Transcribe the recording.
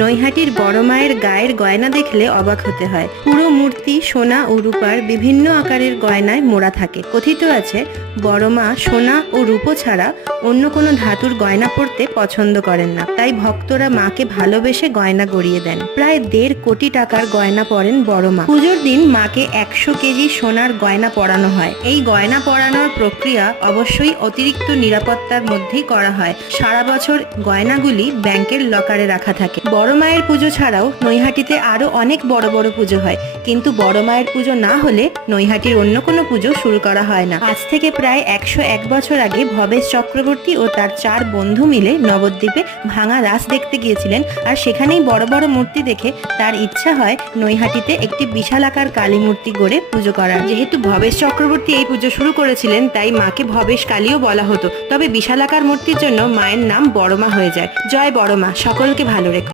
নৈহাটির বড় মায়ের গায়ের গয়না দেখলে অবাক হতে হয়। পুরো মূর্তি সোনা ও রূপার বিভিন্ন আকারের গয়নায় মোড়া থাকে। কথিত আছে বড় মা সোনা ও রূপো ছাড়া অন্য কোনো ধাতুর গয়না পরতে পছন্দ করেন না, তাই ভক্তরা মাকে ভালোবেসে গয়না গড়িয়ে দেন। প্রায় 1.5 কোটি টাকার গয়না পরেন বড় মা। পুজোর দিন মাকে 100 কেজি সোনার গয়না পরানো হয়। এই গয়না পরানোর প্রক্রিয়া অবশ্যই অতিরিক্ত নিরাপত্তার মধ্যেই করা হয়। সারা বছর গয়নাগুলি ব্যাংকের লকারে রাখা থাকে। বড় মায়ের পুজো ছাড়াও নৈহাটিতে আরো অনেক বড় বড় পুজো হয়, কিন্তু বড় মায়ের পুজো না হলে নৈহাটির অন্য কোনো পুজো শুরু করা হয় না। আজ থেকে প্রায় 101 বছর আগে ভবেশ চক্রবর্তী ও তার 4 বন্ধু মিলে নবদ্বীপে ভাঙা রাস দেখতে গিয়েছিলেন, আর সেখানেই বড় বড় মূর্তি দেখে তার ইচ্ছা হয় নৈহাটিতে একটি বিশালাকার কালী মূর্তি গড়ে পুজো করার। যেহেতু ভবেশ চক্রবর্তী এই পুজো শুরু করেছিলেন, তাই মাকে ভবেশ কালীও বলা হতো। তবে বিশালাকার মূর্তির জন্য মায়ের নাম বড় মা হয়ে যায়। জয় বড় মা, সকলকে ভালো রেখো।